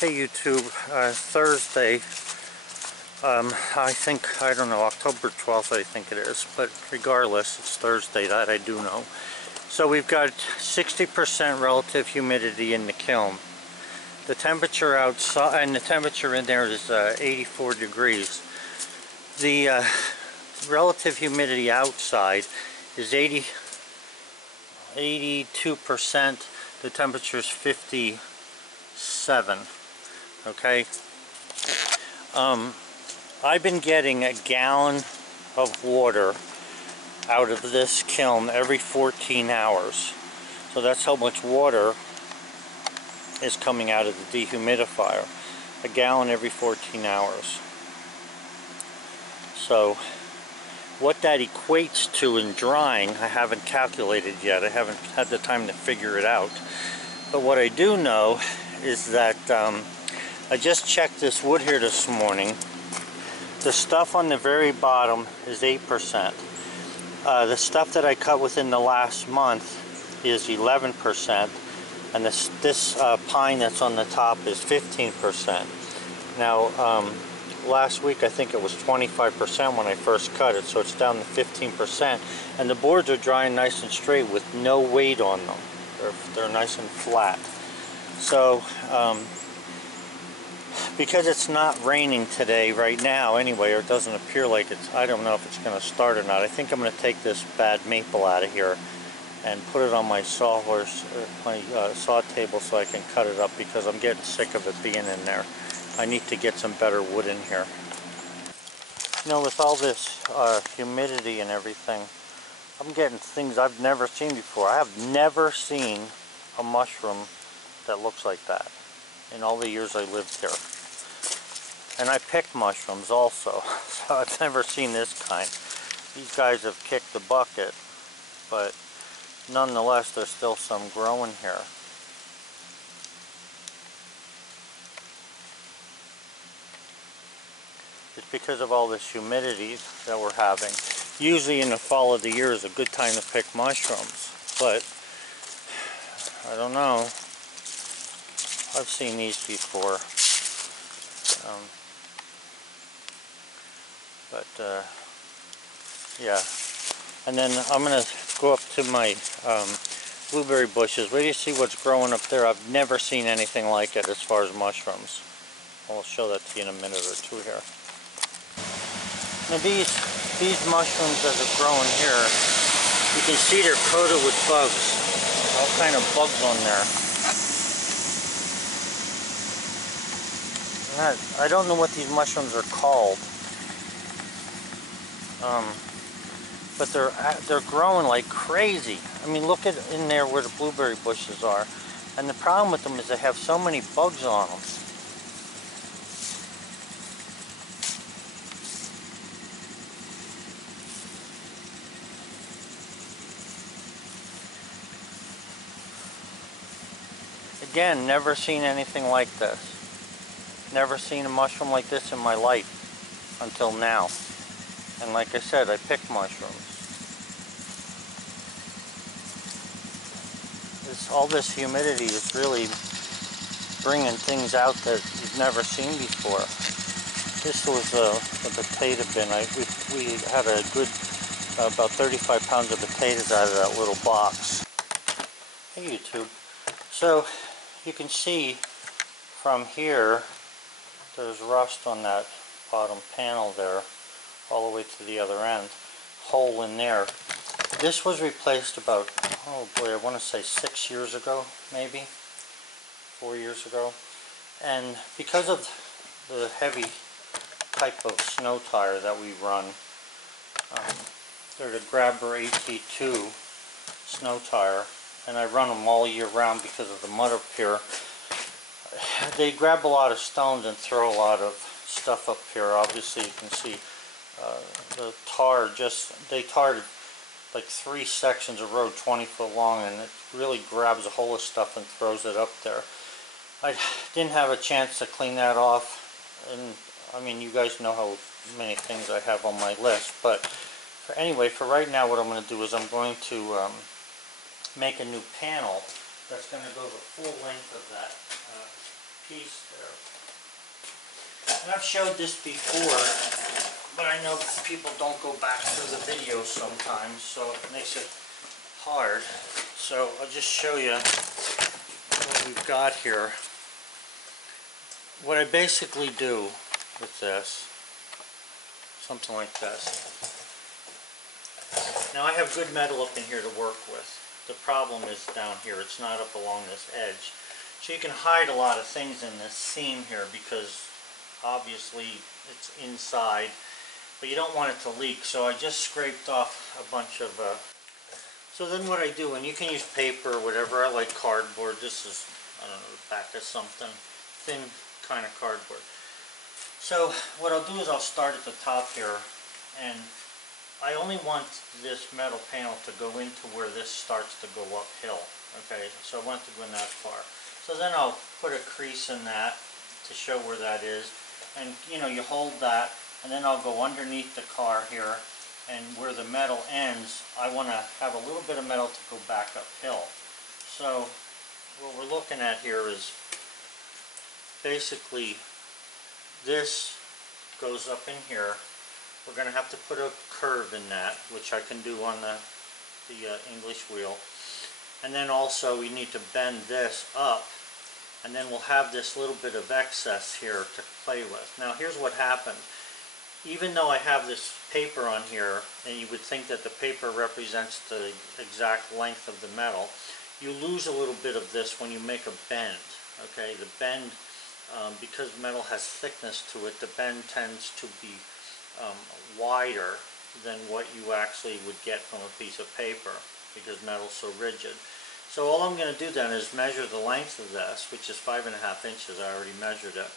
Hey YouTube, Thursday, I don't know, October 12th I think it is, but regardless, it's Thursday, that I do know. So we've got 60% relative humidity in the kiln. The temperature outside, and the temperature in there is 84 degrees. The relative humidity outside is 82%, the temperature is 57. Okay, I've been getting a gallon of water out of this kiln every 14 hours. So that's how much water is coming out of the dehumidifier. A gallon every 14 hours. So what that equates to in drying, I haven't calculated yet. I haven't had the time to figure it out. But what I do know is that I just checked this wood here this morning. The stuff on the very bottom is 8%. The stuff that I cut within the last month is 11%. And this pine that's on the top is 15%. Now, last week I think it was 25% when I first cut it, so it's down to 15%. And the boards are drying nice and straight with no weight on them. They're nice and flat. So, because it's not raining today right now anyway, or it doesn't appear like it's, I don't know if it's going to start or not. I think I'm going to take this bad maple out of here and put it on my saw table so I can cut it up, because I'm getting sick of it being in there. I need to get some better wood in here. You know, with all this humidity and everything, I'm getting things I've never seen before. I have never seen a mushroom that looks like that in all the years I lived here. And I pick mushrooms also, so I've never seen this kind. These guys have kicked the bucket, but nonetheless there's still some growing here. It's because of all this humidity that we're having. Usually in the fall of the year is a good time to pick mushrooms, but I don't know. I've seen these before. Yeah. And then I'm going to go up to my blueberry bushes. Wait till you see what's growing up there. I've never seen anything like it as far as mushrooms. I'll show that to you in a minute or two here. Now these mushrooms that are growing here, you can see they're coated with bugs. All kind of bugs on there. I don't know what these mushrooms are called. But they're growing like crazy. I mean, look at in there where the blueberry bushes are. And the problem with them is they have so many bugs on them. Again, never seen anything like this. Never seen a mushroom like this in my life until now. And like I said, I pick mushrooms. All this humidity is really bringing things out that you've never seen before. This was a potato bin. We had a good about 35 pounds of potatoes out of that little box. Hey YouTube. So you can see from here there's rust on that bottom panel there, all the way to the other end. Hole in there. This was replaced about, oh boy, I want to say 6 years ago, maybe 4 years ago. And because of the heavy type of snow tire that we run, they're the Grabber AT2 snow tire, and I run them all year round because of the mud up here. They grab a lot of stones and throw a lot of stuff up here. Obviously you can see the tar, they tarred like 3 sections of road 20 foot long, and it really grabs a whole of stuff and throws it up there. I didn't have a chance to clean that off, and I mean, you guys know how many things I have on my list, but anyway, for right now what I'm going to do is I'm going to make a new panel that's going to go the full length of that piece there. And I've showed this before, but I know people don't go back through the video sometimes, so it makes it hard. So I'll just show you what we've got here. What I basically do with this, something like this. Now I have good metal up in here to work with. The problem is down here, it's not up along this edge. So you can hide a lot of things in this seam here because obviously it's inside, but you don't want it to leak. So I just scraped off a bunch of so then what I do, and you can use paper or whatever, I like cardboard. This is, I don't know, the back of something, thin kind of cardboard. So what I'll do is I'll start at the top here, and I only want this metal panel to go into where this starts to go uphill. Okay, so I want it to go in that far. So then I'll put a crease in that to show where that is, and you know, you hold that, and then I'll go underneath the car here, and where the metal ends, I want to have a little bit of metal to go back uphill. So what we're looking at here is basically this goes up in here. We're going to have to put a curve in that, which I can do on the English wheel. And then also we need to bend this up, and then we'll have this little bit of excess here to play with. Now here's what happens. Even though I have this paper on here, and you would think that the paper represents the exact length of the metal, you lose a little bit of this when you make a bend. Okay, the bend, because metal has thickness to it, the bend tends to be wider than what you actually would get from a piece of paper because metal's so rigid. So all I'm going to do then is measure the length of this, which is 5.5 inches. I already measured it,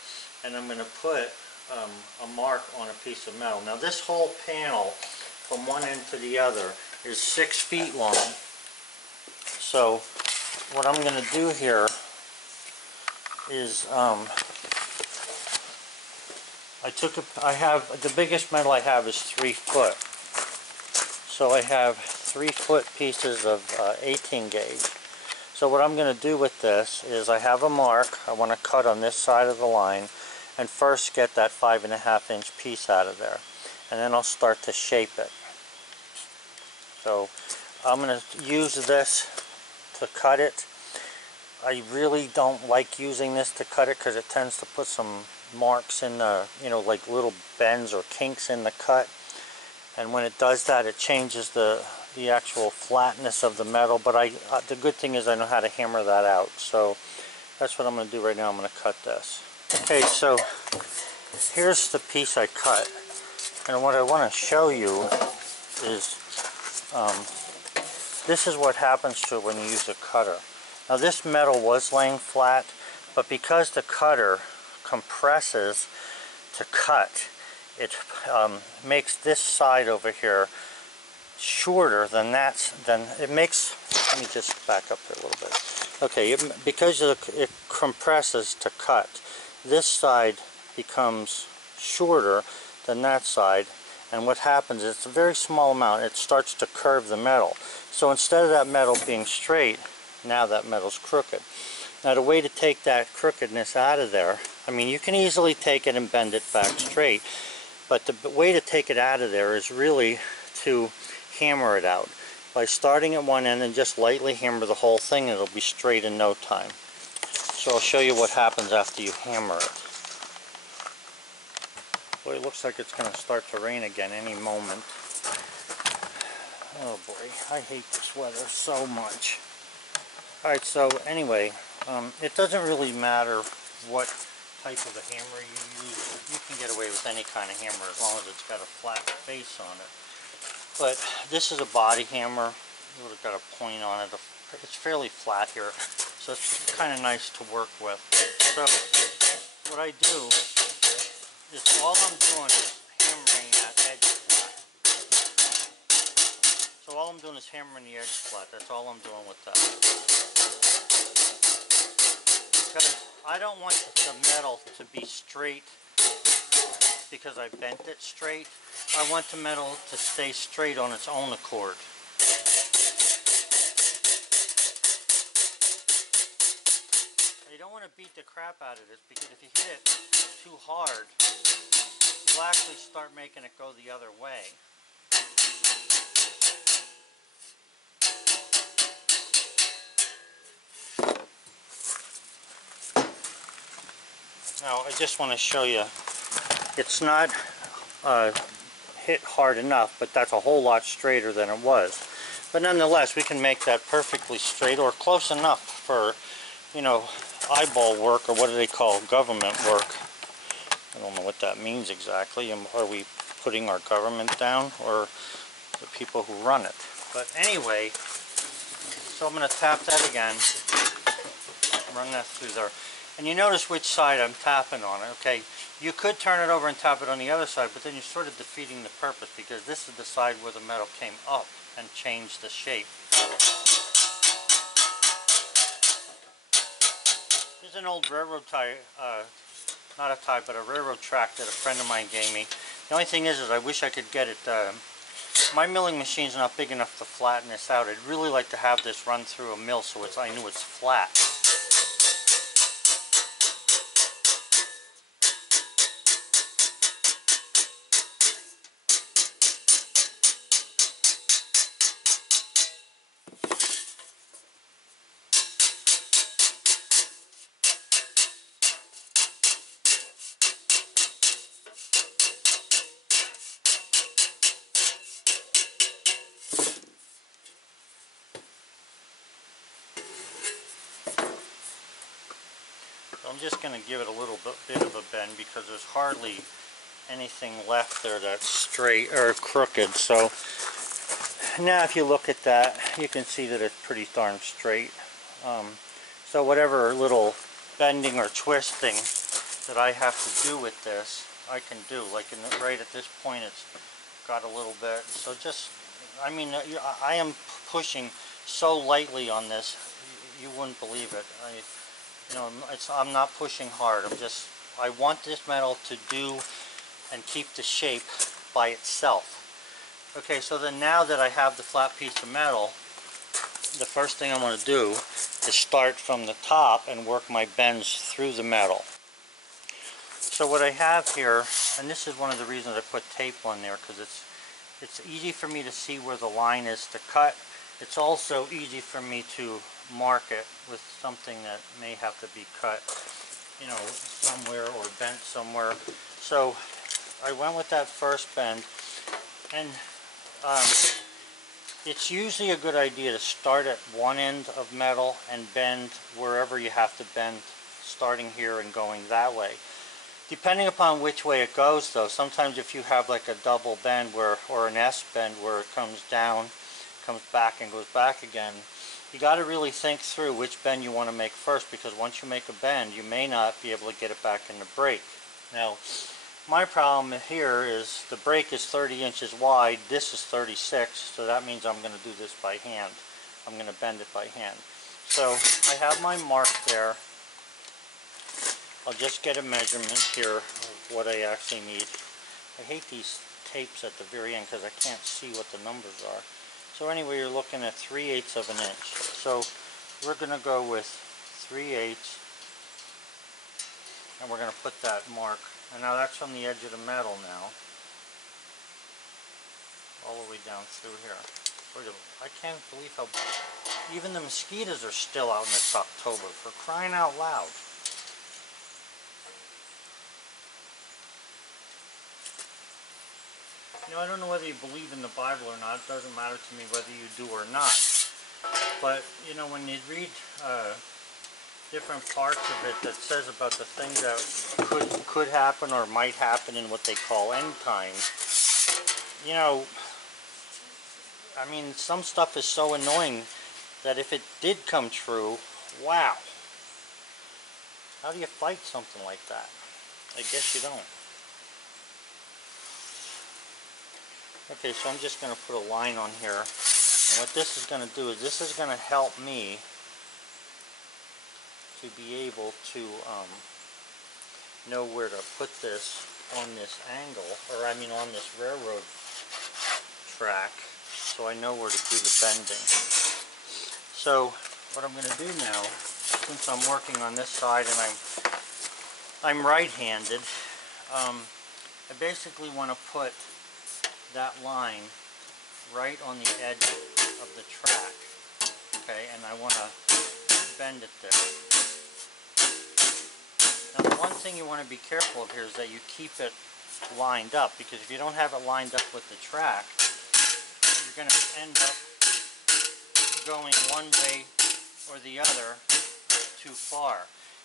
and I'm going to put a mark on a piece of metal. Now this whole panel from one end to the other is 6 feet long. So what I'm going to do here is I have the biggest metal I have is 3 foot. So I have 3 foot pieces of 18 gauge. So what I'm going to do with this is I have a mark. I want to cut on this side of the line and first get that 5.5 inch piece out of there, and then I'll start to shape it. So I'm going to use this to cut it. I really don't like using this to cut it because it tends to put some marks in the, you know, like little bends or kinks in the cut, and when it does that, it changes the actual flatness of the metal. But the good thing is I know how to hammer that out, so that's what I'm going to do right now. I'm going to cut this. Okay, so here's the piece I cut, and what I want to show you is this is what happens to it when you use a cutter. Now this metal was laying flat, but because the cutter compresses to cut, it makes this side over here shorter than that. Let me just back up here a little bit. Okay, because it compresses to cut, this side becomes shorter than that side, and what happens is it's a very small amount. It starts to curve the metal. So instead of that metal being straight, now that metal's crooked. Now the way to take that crookedness out of there, I mean, you can easily take it and bend it back straight, but the way to take it out of there is really to hammer it out. By starting at one end and just lightly hammer the whole thing, it'll be straight in no time. So I'll show you what happens after you hammer it. Boy, it looks like it's going to start to rain again any moment. Oh boy, I hate this weather so much. Alright, so anyway, it doesn't really matter what type of a hammer you use. You can get away with any kind of hammer as long as it's got a flat face on it. But this is a body hammer. It's got a point on it. It's fairly flat here, so it's kind of nice to work with. So what I do is all I'm doing is hammering that edge flat. So all I'm doing is hammering the edge flat. That's all I'm doing with that. Because I don't want the metal to be straight because I bent it straight. I want the metal to stay straight on its own accord. You don't want to beat the crap out of this, because if you hit it too hard, you'll actually start making it go the other way. Now I just want to show you, it's not hit hard enough, but that's a whole lot straighter than it was. But nonetheless, we can make that perfectly straight, or close enough for, you know, eyeball work, or what do they call government work. I don't know what that means exactly. Are we putting our government down, or the people who run it? But anyway, so I'm going to tap that again, run that through there. And you notice which side I'm tapping on it, okay? You could turn it over and tap it on the other side, but then you're sort of defeating the purpose, because this is the side where the metal came up and changed the shape. There's an old railroad tie, not a tie, but a railroad track that a friend of mine gave me. The only thing is I wish I could get it, my milling machine's not big enough to flatten this out. I'd really like to have this run through a mill so I knew it's flat. I'm just going to give it a little bit of a bend, because there's hardly anything left there that's straight or crooked. So now if you look at that, you can see that it's pretty darn straight. So whatever little bending or twisting that I have to do with this, I can do. Like right at this point, it's got a little bit. So just, I mean, I am pushing so lightly on this, you wouldn't believe it. You know, I'm not pushing hard. I want this metal to do and keep the shape by itself. Okay, so then now that I have the flat piece of metal, the first thing I'm going to do is start from the top and work my bends through the metal. So what I have here, and this is one of the reasons I put tape on there, because it's easy for me to see where the line is to cut. It's also easy for me to mark it with something that may have to be cut, you know, somewhere or bent somewhere. So I went with that first bend, and it's usually a good idea to start at one end of metal and bend wherever you have to bend, starting here and going that way. Depending upon which way it goes, though, sometimes if you have like a double bend or an S bend where it comes down, comes back and goes back again, you got to really think through which bend you want to make first, because once you make a bend, you may not be able to get it back in the brake. Now, my problem here is the brake is 30 inches wide, this is 36, so that means I'm going to do this by hand. I'm going to bend it by hand. So I have my mark there. I'll just get a measurement here of what I actually need. I hate these tapes at the very end because I can't see what the numbers are. So anyway, you're looking at 3/8 of an inch. So we're going to go with 3/8, and we're going to put that mark. And now that's on the edge of the metal now, all the way down through here. I can't believe how even the mosquitoes are still out in this October, for crying out loud. You know, I don't know whether you believe in the Bible or not. It doesn't matter to me whether you do or not. But, you know, when you read different parts of it that says about the things that could happen or might happen in what they call end times, you know, I mean, some stuff is so annoying that if it did come true, wow. How do you fight something like that? I guess you don't. Okay, so I'm just going to put a line on here, and what this is going to do is this is going to help me to be able to know where to put this on this angle, or I mean on this railroad track, so I know where to do the bending. So what I'm going to do now, since I'm working on this side and I'm right-handed, I basically want to put that line right on the edge of the track, okay, and I want to bend it there. Now the one thing you want to be careful of here is that you keep it lined up, because if you don't have it lined up with the track, you're going to end up going one way or the other too far.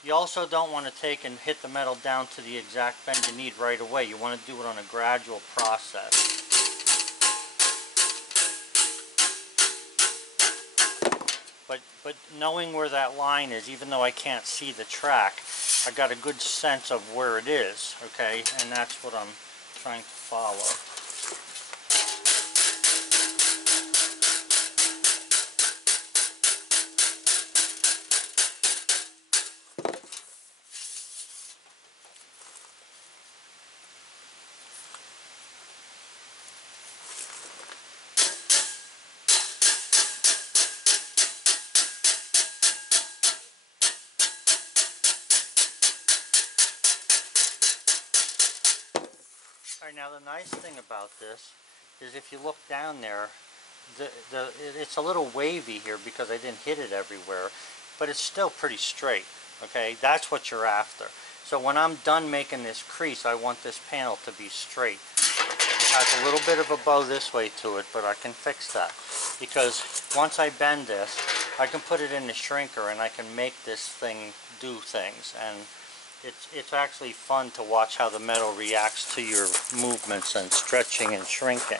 You also don't want to take and hit the metal down to the exact bend you need right away. You want to do it on a gradual process. But knowing where that line is, even though I can't see the track, I got a good sense of where it is, okay? And that's what I'm trying to follow. Alright, now the nice thing about this is if you look down there, it's a little wavy here because I didn't hit it everywhere, but it's still pretty straight, okay? That's what you're after. So when I'm done making this crease, I want this panel to be straight. It has a little bit of a bow this way to it, but I can fix that. Because once I bend this, I can put it in the shrinker and I can make this thing do things. And it's actually fun to watch how the metal reacts to your movements and stretching and shrinking.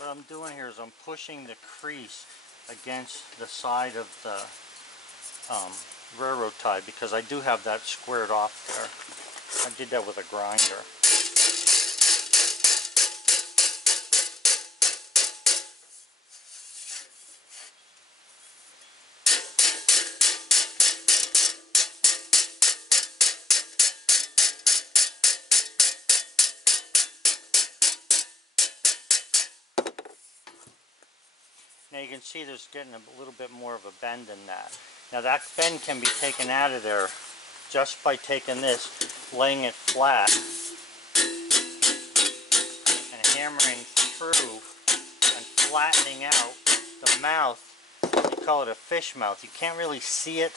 What I'm doing here is I'm pushing the crease against the side of the railroad tie, because I do have that squared off there. I did that with a grinder. Now you can see there's getting a little bit more of a bend in that. Now that bend can be taken out of there just by taking this, laying it flat, and hammering through and flattening out the mouth. We call it a fish mouth. You can't really see it,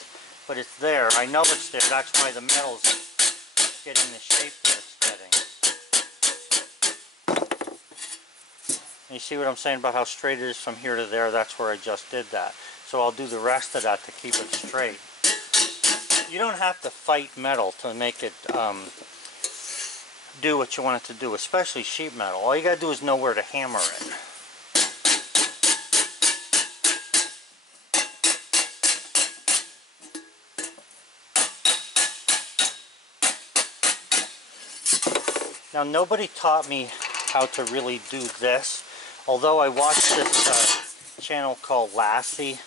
but it's there. I know it's there. That's why the metal's getting the shape that it's getting. You see what I'm saying about how straight it is from here to there? That's where I just did that. So I'll do the rest of that to keep it straight. You don't have to fight metal to make it do what you want it to do, especially sheet metal. All you gotta do is know where to hammer it. Now nobody taught me how to really do this. Although I watched this channel called Lassie's,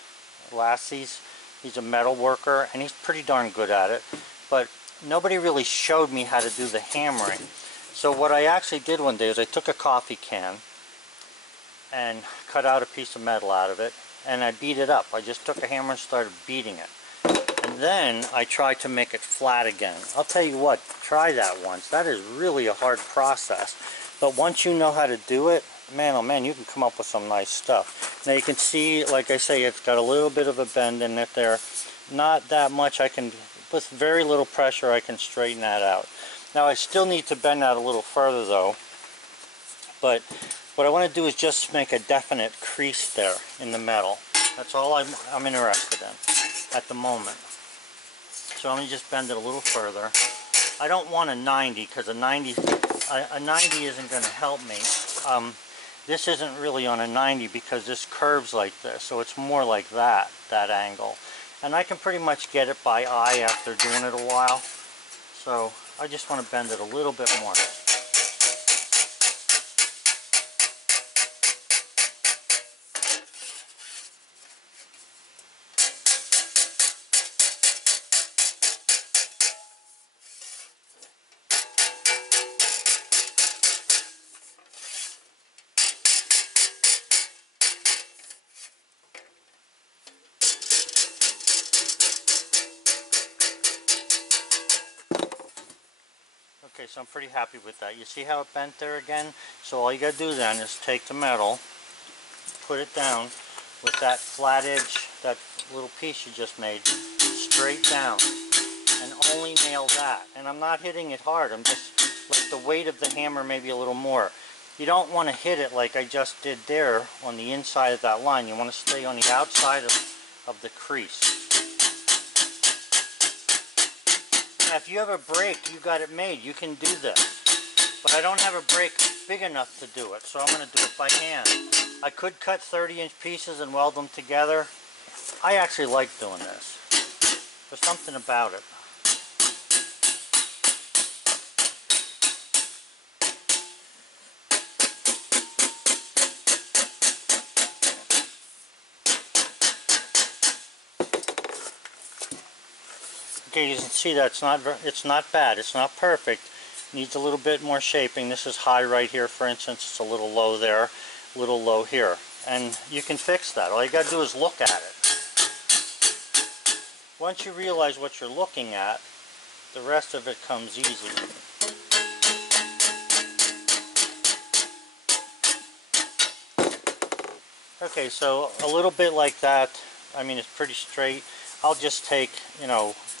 he's a metal worker and he's pretty darn good at it, but nobody really showed me how to do the hammering. So what I actually did one day is I took a coffee can and cut out a piece of metal out of it and I beat it up. I just took a hammer and started beating it. And then I tried to make it flat again. I'll tell you what, try that once. That is really a hard process. But once you know how to do it, man, oh man, you can come up with some nice stuff. Now you can see, like I say, it's got a little bit of a bend in it there. Not that much. I can, with very little pressure, I can straighten that out. Now I still need to bend that a little further though. But what I want to do is just make a definite crease there in the metal. That's all I'm interested in at the moment. So I'm going to just bend it a little further. I don't want a 90 because a 90 isn't going to help me. This isn't really on a 90 because this curves like this, so it's more like that angle. And I can pretty much get it by eye after doing it a while. So I just want to bend it a little bit more. Okay, so I'm pretty happy with that. You see how it bent there again? So all you gotta do then is take the metal, put it down with that flat edge, that little piece you just made, straight down, and only nail that. And I'm not hitting it hard, I'm just like the weight of the hammer, maybe a little more. You don't want to hit it like I just did there on the inside of that line. You want to stay on the outside of the crease. Now, if you have a brake, you got it made. You can do this. But I don't have a brake big enough to do it, so I'm going to do it by hand. I could cut 30-inch pieces and weld them together. I actually like doing this. There's something about it. Okay, you can see that it's not bad. It's not perfect. Needs a little bit more shaping. This is high right here, for instance. It's a little low there, a little low here. And you can fix that. All you got to do is look at it. Once you realize what you're looking at, the rest of it comes easy. Okay, so a little bit like that. I mean, it's pretty straight. I'll just take,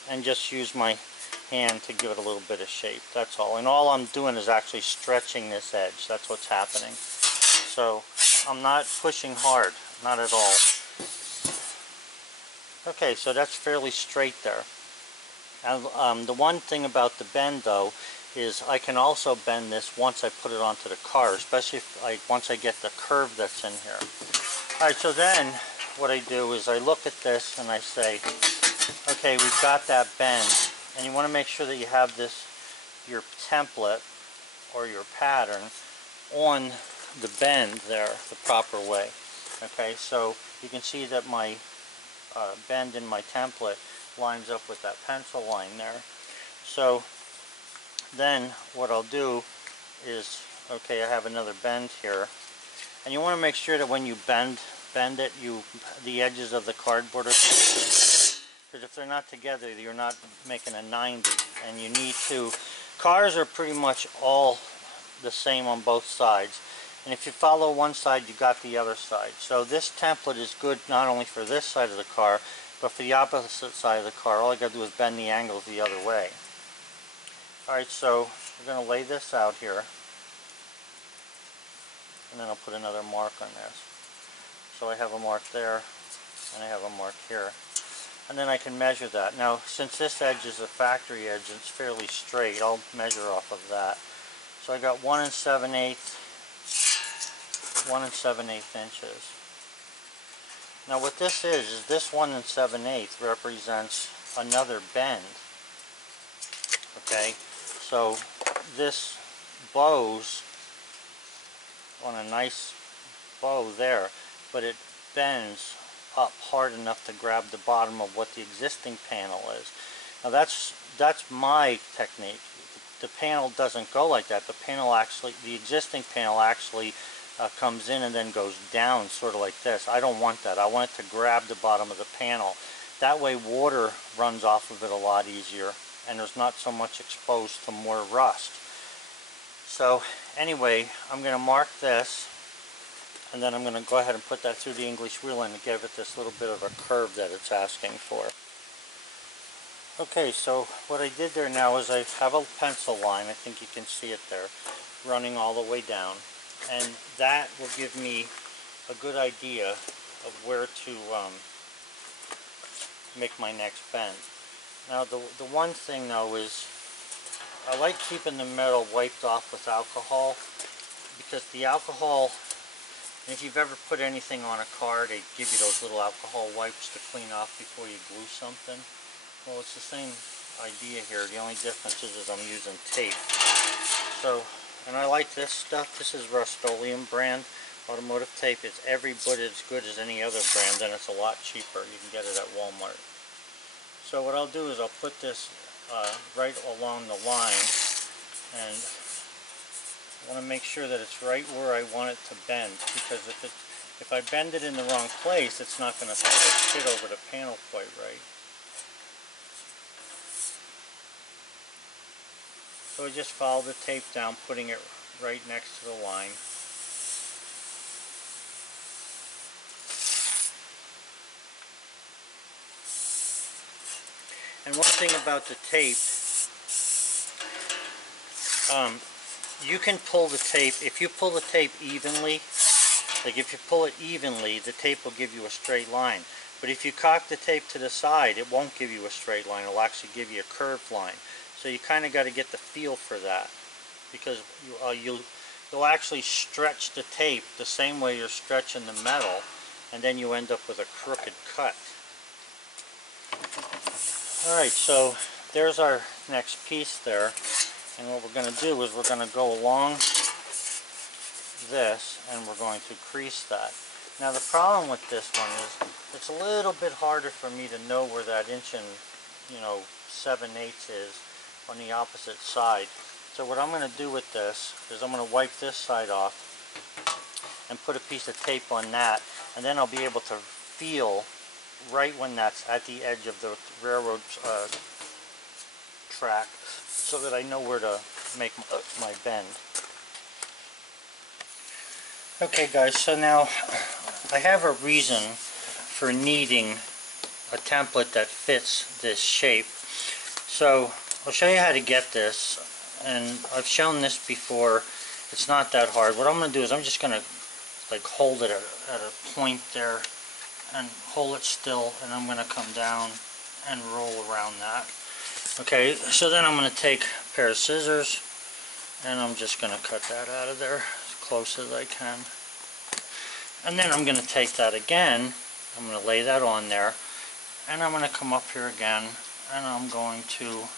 and just use my hand to give it a little bit of shape. That's all. And all I'm doing is actually stretching this edge. That's what's happening. So I'm not pushing hard, not at all. Okay, so that's fairly straight there. And the one thing about the bend, though, is I can also bend this once I put it onto the car, especially once I get the curve that's in here. All right, so then what I do is I look at this and I say, okay, we've got that bend, and you want to make sure that you have your template or your pattern on the bend there the proper way. Okay, so you can see that my bend in my template lines up with that pencil line there. So then what I'll do is, okay, I have another bend here, and you want to make sure that when you bend it, the edges of the cardboard are together. Because if they're not together, you're not making a 90, and you need to. Cars are pretty much all the same on both sides, and if you follow one side, you got the other side. So this template is good not only for this side of the car, but for the opposite side of the car. All I got to do is bend the angles the other way. Alright, so we're going to lay this out here, and then I'll put another mark on this. So I have a mark there, and I have a mark here. And then I can measure that. Now, since this edge is a factory edge and it's fairly straight, I'll measure off of that. So I got 1 7/8 inches. Now what this is this 1 7/8 represents another bend. Okay, so this bows on a nice bow there, but it bends up hard enough to grab the bottom of what the existing panel is. Now that's my technique. The panel doesn't go like that. The existing panel actually comes in and then goes down, sort of like this. I don't want that. I want it to grab the bottom of the panel. That way water runs off of it a lot easier, and there's not so much exposed to more rust. So anyway, I'm going to mark this, and then I'm going to go ahead and put that through the English wheel and give it this little bit of a curve that it's asking for. Okay, so what I did there now is I have a pencil line, I think you can see it there, running all the way down, and that will give me a good idea of where to make my next bend. Now the one thing though is I like keeping the metal wiped off with alcohol, because the alcohol And if you've ever put anything on a car, they give you those little alcohol wipes to clean off before you glue something. Well, it's the same idea here. The only difference is I'm using tape. So, and I like this stuff. This is Rust-Oleum brand automotive tape. It's every bit as good as any other brand, and it's a lot cheaper. You can get it at Walmart. So what I'll do is I'll put this right along the line, and I want to make sure that it's right where I want it to bend, because if I bend it in the wrong place, it's not going to fit over the panel quite right. So I just follow the tape down, putting it right next to the line. And one thing about the tape, you can pull the tape, if you pull the tape evenly, like if you pull it evenly, the tape will give you a straight line. But if you cock the tape to the side, it won't give you a straight line, it'll actually give you a curved line. So you kind of got to get the feel for that, because you'll actually stretch the tape the same way you're stretching the metal, and then you end up with a crooked cut. Alright, so there's our next piece there, and what we're going to do is we're going to go along this and we're going to crease that. Now the problem with this one is it's a little bit harder for me to know where that 1 7/8 is on the opposite side. So what I'm going to do with this is I'm going to wipe this side off and put a piece of tape on that, and then I'll be able to feel right when that's at the edge of the railroad track, so that I know where to make my bend. Okay guys, so now I have a reason for needing a template that fits this shape. So I'll show you how to get this, and I've shown this before. It's not that hard. What I'm going to do is I'm just going to like hold it at a point there and hold it still, and I'm going to come down and roll around that. Okay, so then I'm going to take a pair of scissors and I'm just going to cut that out of there as close as I can. And then I'm going to take that again, I'm going to lay that on there, and I'm going to come up here again, and I'm going to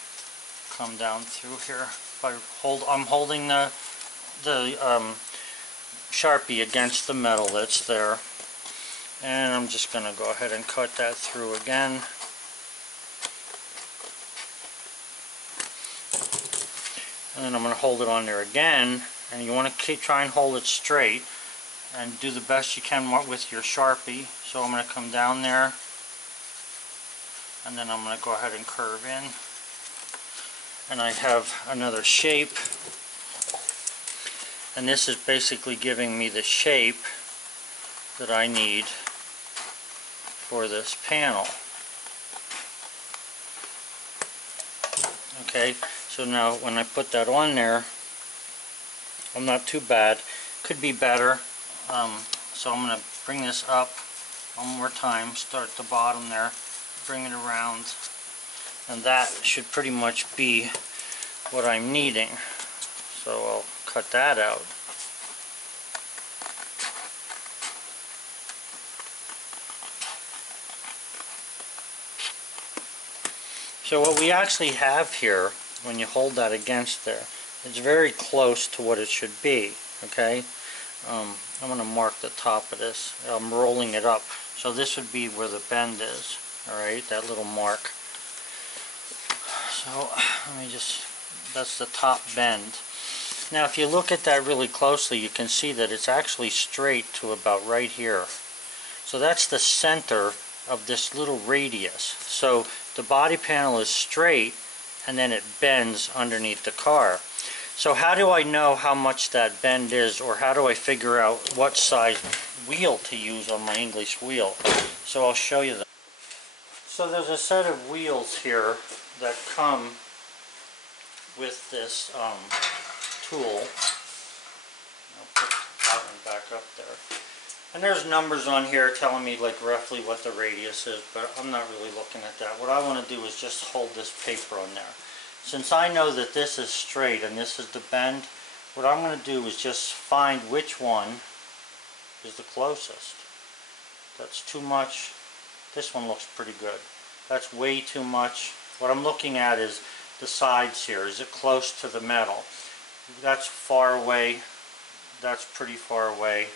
come down through here. I'm holding the Sharpie against the metal that's there. And I'm just going to go ahead and cut that through again. And then I'm going to hold it on there again. And you want to try and hold it straight and do the best you can with your Sharpie. So I'm going to come down there, and then I'm going to go ahead and curve in. And I have another shape. And this is basically giving me the shape that I need for this panel. Okay, so now when I put that on there, I'm not too bad. Could be better. So I'm going to bring this up one more time, start at the bottom there, bring it around, and that should pretty much be what I'm needing. So I'll cut that out. So what we actually have here, when you hold that against there, it's very close to what it should be. Okay, I'm going to mark the top of this. I'm rolling it up, so this would be where the bend is. All right, that little mark. So let me just, that's the top bend. Now if you look at that really closely, you can see that it's actually straight to about right here. So that's the center of this little radius. So the body panel is straight, and then it bends underneath the car. So how do I know how much that bend is, or how do I figure out what size wheel to use on my English wheel? So I'll show you that. So there's a set of wheels here that come with this tool. I'll put that one back up there. And there's numbers on here telling me like roughly what the radius is, but I'm not really looking at that. What I want to do is just hold this paper on there. Since I know that this is straight and this is the bend, what I'm going to do is just find which one is the closest. That's too much. This one looks pretty good. That's way too much. What I'm looking at is the sides here. Is it close to the metal? That's far away. That's pretty far away.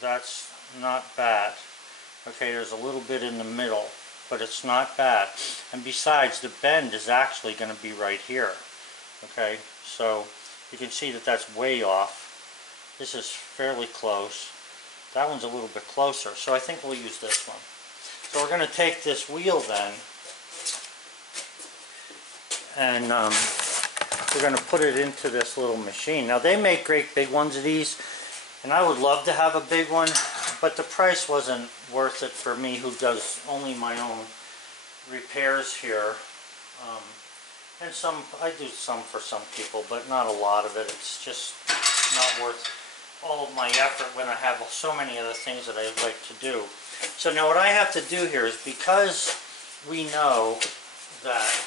That's not bad. Okay, there's a little bit in the middle, but it's not bad. And besides, the bend is actually going to be right here. Okay, so you can see that that's way off. This is fairly close. That one's a little bit closer, so I think we'll use this one. So we're going to take this wheel then, and we're going to put it into this little machine. Now they make great big ones of these, and I would love to have a big one, but the price wasn't worth it for me, who does only my own repairs here. And I do some for some people, but not a lot of it. It's just not worth all of my effort when I have so many other things that I like to do. So now what I have to do here is, because we know that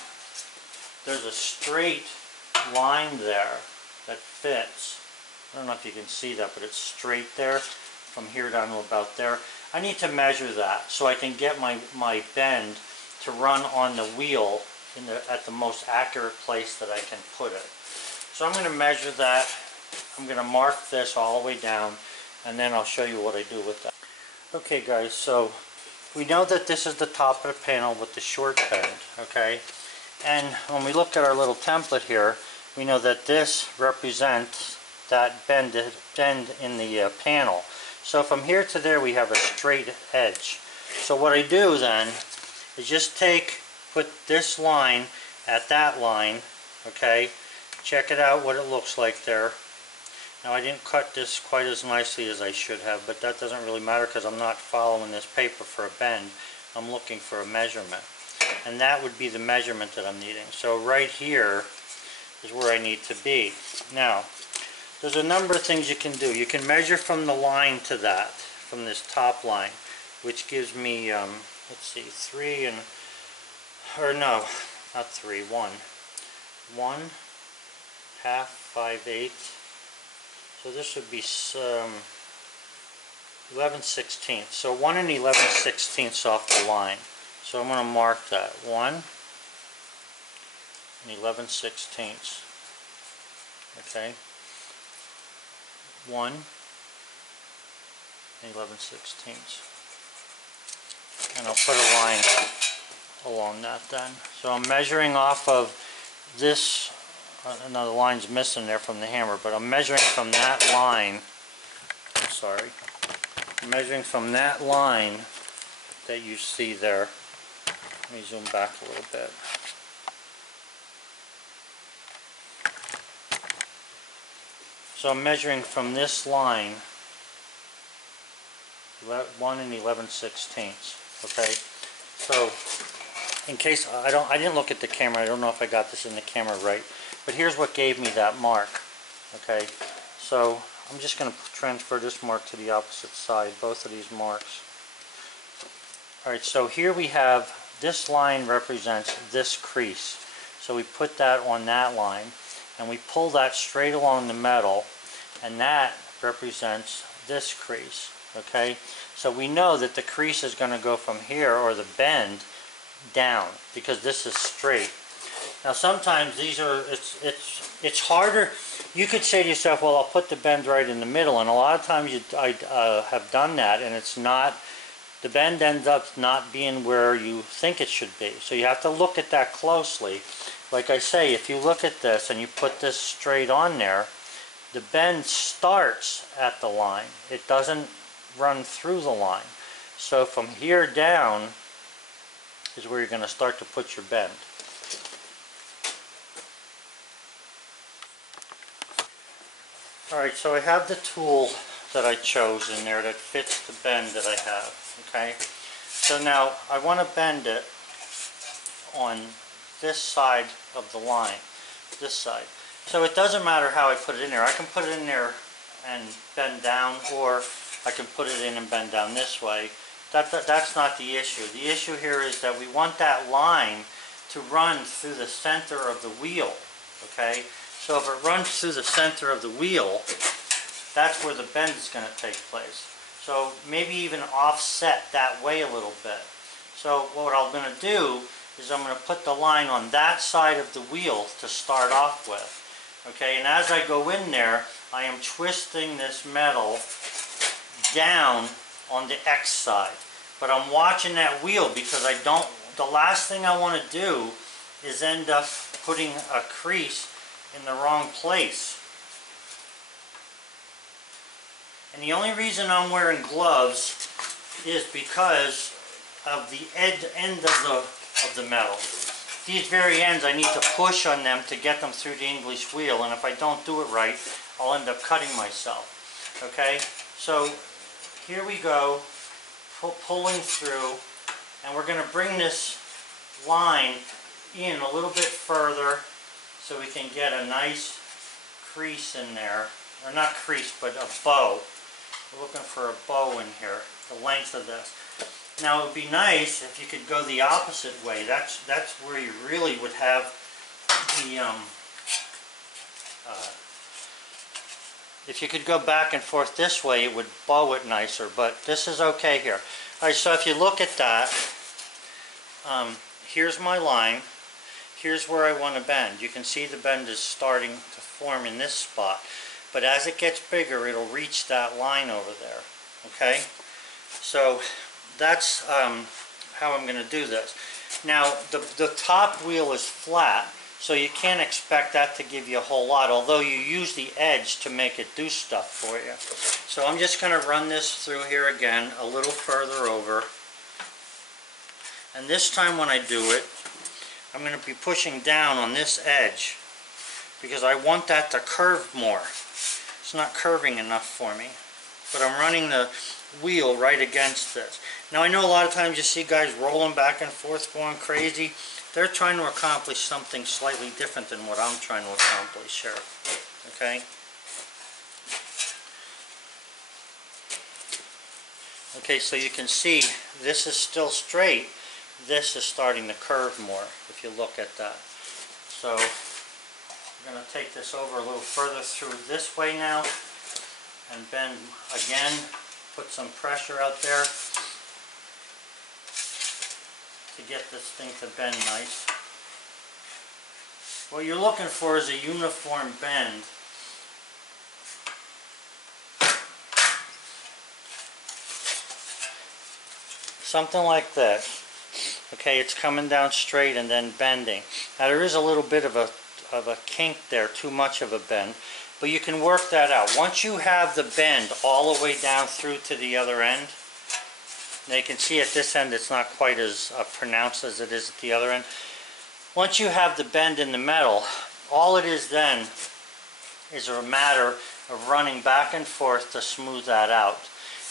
there's a straight line there that fits. I don't know if you can see that, but it's straight there from here down to about there. I need to measure that so I can get my bend to run on the wheel at the most accurate place that I can put it. So I'm going to measure that. I'm going to mark this all the way down, and then I'll show you what I do with that. Okay guys, so we know that this is the top of the panel with the short bend, okay? And when we look at our little template here, we know that this represents that bend in the panel. So from here to there we have a straight edge. So what I do then is just put this line at that line, okay? Check it out what it looks like there. Now I didn't cut this quite as nicely as I should have, but that doesn't really matter because I'm not following this paper for a bend. I'm looking for a measurement. And that would be the measurement that I'm needing. So right here is where I need to be. Now, there's a number of things you can do. You can measure from the line to that, from this top line, which gives me, let's see, 3 and, or no, not 3, 1. 1, half, 5/8. So this would be 11/16. So 1 and 11/16 off the line. So I'm going to mark that. 1 and 11/16. Okay. 1 and 11/16. And I'll put a line along that then. So I'm measuring off of this. Another line's missing there from the hammer, but I'm measuring from that line. I'm sorry. I'm measuring from that line that you see there. Let me zoom back a little bit. So I'm measuring from this line 1 and 11/16. Okay. So in case I didn't look at the camera. I don't know if I got this in the camera right. But here's what gave me that mark. Okay, so I'm just going to transfer this mark to the opposite side, both of these marks. Alright, so here we have, this line represents this crease. So we put that on that line, and we pull that straight along the metal, and that represents this crease. Okay, so we know that the crease is going to go from here, or the bend, down, because this is straight. Now sometimes these are, it's harder. You could say to yourself, well, I'll put the bend right in the middle, and a lot of times I have done that, and it's not, the bend ends up not being where you think it should be. So you have to look at that closely. Like I say, if you look at this and you put this straight on there, the bend starts at the line. It doesn't run through the line. So from here down is where you're going to start to put your bend. Alright, so I have the tool that I chose in there that fits the bend that I have. Okay, so now I want to bend it on this side of the line, this side. So it doesn't matter how I put it in there. I can put it in there and bend down, or I can put it in and bend down this way. That's not the issue. The issue here is that we want that line to run through the center of the wheel. Okay, so if it runs through the center of the wheel, that's where the bend is going to take place. So maybe even offset that way a little bit. So what I'm going to do is I'm going to put the line on that side of the wheel to start off with. Okay, and as I go in there, I am twisting this metal down on the X side. But I'm watching that wheel because the last thing I want to do is end up putting a crease in the wrong place. And the only reason I'm wearing gloves is because of the end of the metal. These very ends, I need to push on them to get them through the English wheel, and if I don't do it right, I'll end up cutting myself. Okay, so here we go, pulling through, and we're going to bring this line in a little bit further so we can get a nice crease in there, or not crease, but a bow. We're looking for a bow in here, the length of this. Now it would be nice if you could go the opposite way. That's where you really would have the if you could go back and forth this way, it would bow it nicer, but this is okay here. Alright, so if you look at that, here's my line, here's where I want to bend. You can see the bend is starting to form in this spot, but as it gets bigger, it'll reach that line over there. Okay, so that's how I'm going to do this. Now the top wheel is flat, so you can't expect that to give you a whole lot, although you use the edge to make it do stuff for you. So I'm just going to run this through here again a little further over, and this time when I do it, I'm going to be pushing down on this edge because I want that to curve more. It's not curving enough for me, but I'm running the wheel right against this. Now I know a lot of times you see guys rolling back and forth going crazy. They're trying to accomplish something slightly different than what I'm trying to accomplish here. Okay? Okay, so you can see this is still straight. This is starting to curve more if you look at that. So I'm going to take this over a little further through this way now and bend again, put some pressure out there to get this thing to bend nice. What you're looking for is a uniform bend. Something like this. Okay, it's coming down straight and then bending. Now there is a little bit of a kink there, too much of a bend, but you can work that out. Once you have the bend all the way down through to the other end, now you can see at this end it's not quite as pronounced as it is at the other end. Once you have the bend in the metal, all it is then is a matter of running back and forth to smooth that out.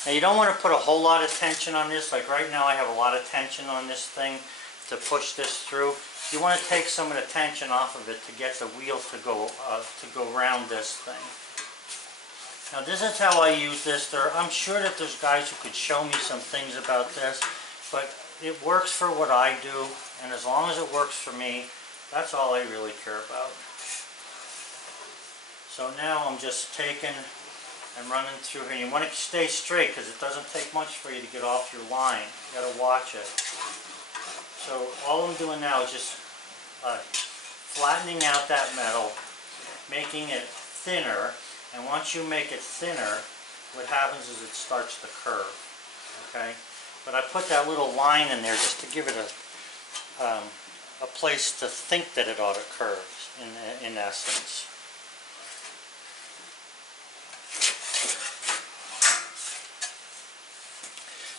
Now you don't want to put a whole lot of tension on this. Like right now I have a lot of tension on this thing to push this through. You want to take some of the tension off of it to get the wheel to go around this thing. Now this is how I use this. I'm sure that there's guys who could show me some things about this, but it works for what I do, and as long as it works for me, that's all I really care about. So now I'm just taking and running through here. You want to stay straight because it doesn't take much for you to get off your line. You got to watch it. So all I'm doing now is just flattening out that metal, making it thinner, and once you make it thinner, what happens is it starts to curve. Okay, but I put that little line in there just to give it a place to think that it ought to curve in essence.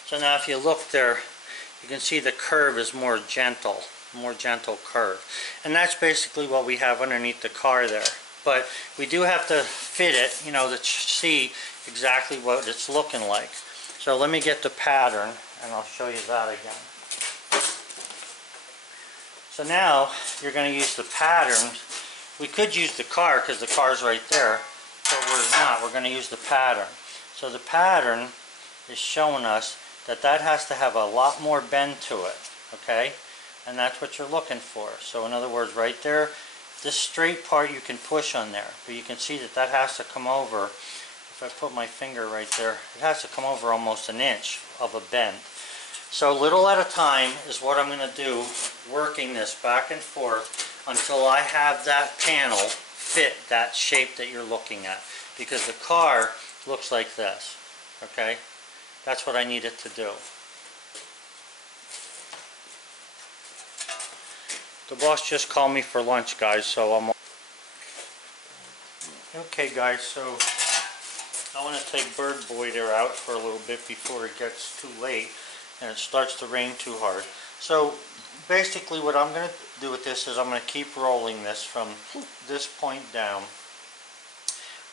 So now if you look there, you can see the curve is more gentle curve. And that's basically what we have underneath the car there. But we do have to fit it, you know, to see exactly what it's looking like. So let me get the pattern and I'll show you that again. So now you're going to use the pattern. We could use the car because the car's right there, but we're not. We're going to use the pattern. So the pattern is showing us that has to have a lot more bend to it, okay? And that's what you're looking for. So in other words, right there, this straight part you can push on there, but you can see that has to come over. If if I put my finger right there, it has to come over almost an inch of a bend. So little at a time is what I'm going to do, working this back and forth until I have that panel fit that shape that you're looking at. Because the car looks like this, okay? That's what I need it to do. The boss just called me for lunch, guys, so I'm... Okay, guys, so I want to take Bird Boy there out for a little bit before it gets too late and it starts to rain too hard. So basically what I'm going to do with this is I'm going to keep rolling this from this point down.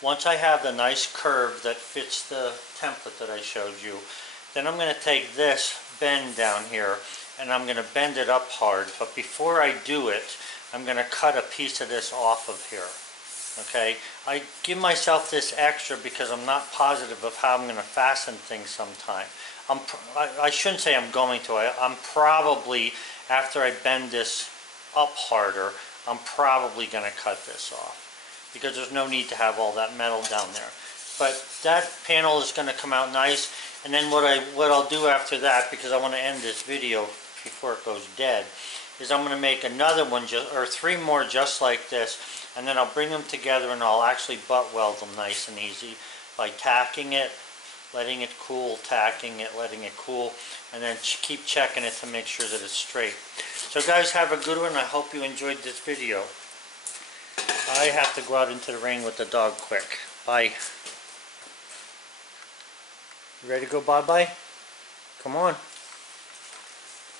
Once I have the nice curve that fits the template that I showed you, then I'm going to take this bend down here and I'm going to bend it up hard. But before I do it, I'm going to cut a piece of this off of here. Okay, I give myself this extra because I'm not positive of how I'm going to fasten things sometime. I shouldn't say I'm going to. I'm probably, after I bend this up harder, I'm probably going to cut this off because there's no need to have all that metal down there. But that panel is going to come out nice. And then what I'll do after that, because I want to end this video before it goes dead, is I'm going to make another one, or 3 more just like this. And then I'll bring them together and I'll actually butt weld them nice and easy by tacking it, letting it cool, tacking it, letting it cool, and then keep checking it to make sure that it's straight. So guys, have a good one. I hope you enjoyed this video. I have to go out into the rain with the dog quick. Bye. You ready to go bye-bye? Come on.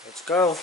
Let's go.